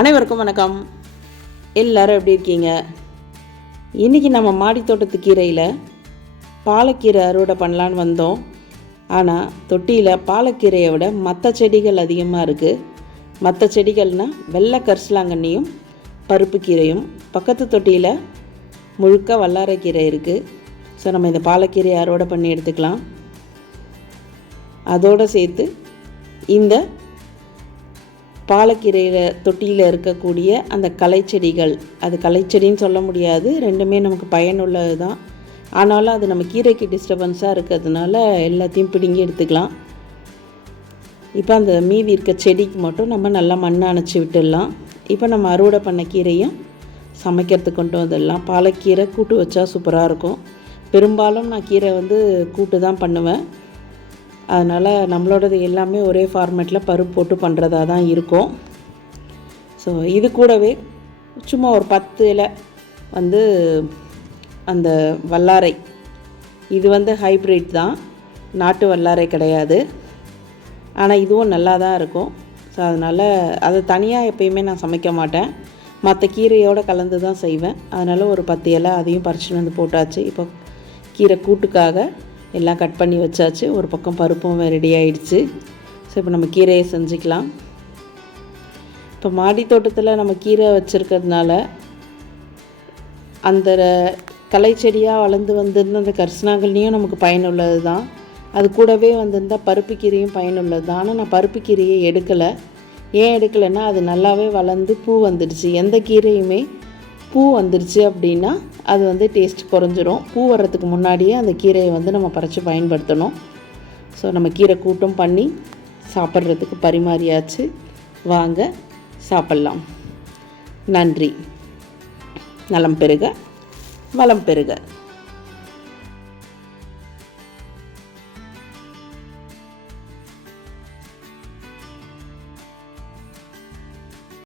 அனைவருக்கும் வணக்கம். எல்லோரும் எப்படி இருக்கீங்க? இன்றைக்கி நம்ம மாடி தோட்டத்து கீரையில் பாலக்கீரை அறுவடை பண்ணலான்னு வந்தோம். ஆனால் தொட்டியில் பாலக்கீரையை விட மற்ற செடிகள் அதிகமாக இருக்குது. மற்ற செடிகள்னால் வெள்ளை கரிசலாங்கண்ணியும் பருப்பு கீரையும், பக்கத்து தொட்டியில் முழுக்க வல்லாரைக்கீரை இருக்குது. ஸோ நம்ம இந்த பாலக்கீரையை அறுவடை பண்ணி எடுத்துக்கலாம். அதோடு சேர்த்து இந்த பாலக்கீரையில் தொட்டியில் இருக்கக்கூடிய அந்த களைச்செடிகள், அது களைச்செடின்னு சொல்ல முடியாது, ரெண்டுமே நமக்கு பயனுள்ளது தான். ஆனாலும் அது நம்ம கீரைக்கு டிஸ்டர்பன்ஸாக இருக்கிறதுனால எல்லாத்தையும் பிடுங்கி எடுத்துக்கலாம். இப்போ அந்த மீதி இருக்க செடிக்கு மட்டும் நம்ம நல்லா மண்ணை அணைச்சி விட்டுடலாம். இப்போ நம்ம அறுவடை பண்ண கீரையும் சமைக்கிறதுக்கு கொண்டு வந்துடலாம். பாலக்கீரை கூட்டு வச்சா சூப்பராக இருக்கும். பெரும்பாலும் நான் கீரை கூட்டு தான் பண்ணுவேன். அதனால் நம்மளோடது எல்லாமே ஒரே ஃபார்மேட்டில் பருப்பு போட்டு பண்ணுறதா தான் இருக்கும். ஸோ இது கூடவே சும்மா ஒரு 10 இலை அந்த வல்லாரை, இது ஹைப்ரிட் தான், நாட்டு வல்லாரை கிடையாது. ஆனால் இதுவும் நல்லா தான் இருக்கும். ஸோ அதனால் அதை தனியாக எப்பயுமே நான் சமைக்க மாட்டேன், மற்ற கீரையோடு கலந்து தான் செய்வேன். அதனால் ஒரு 10 இலை அதையும் பறிச்சுட்டு வந்து போட்டாச்சு. இப்போ கீரை கூட்டுக்காக எல்லாம் கட் பண்ணி வச்சாச்சு. ஒரு பக்கம் பருப்பும் ரெடி ஆகிடுச்சு. ஸோ இப்போ நம்ம கீரையை செஞ்சுக்கலாம். இப்போ மாடி தோட்டத்தில் நம்ம கீரை வச்சுருக்கிறதுனால அந்த களை செடியாக வளர்ந்து வந்திருந்த அந்த கரிசலாங்கண்ணியும் நமக்கு பயனுள்ளது தான். அது கூடவே வந்திருந்தால் பருப்பு கீரையும் பயனுள்ளது தான். ஆனால் நான் பருப்பு கீரையை எடுக்கலை. ஏன் எடுக்கலைன்னா அது நல்லாவே வளர்ந்து பூ வந்துடுச்சு. எந்த கீரையுமே பூ வந்துடுச்சு அப்படின்னா அது டேஸ்ட் குறைஞ்சிரும். பூ வர்றதுக்கு முன்னாடியே அந்த கீரையை நம்ம பறித்து பயன்படுத்தணும். ஸோ நம்ம கீரை கூட்டும் பண்ணி சாப்பிட்றதுக்கு பரிமாறியாச்சு. வாங்க சாப்பிட்லாம். நன்றி. நலம் பெறுக, வளம் பெறுக.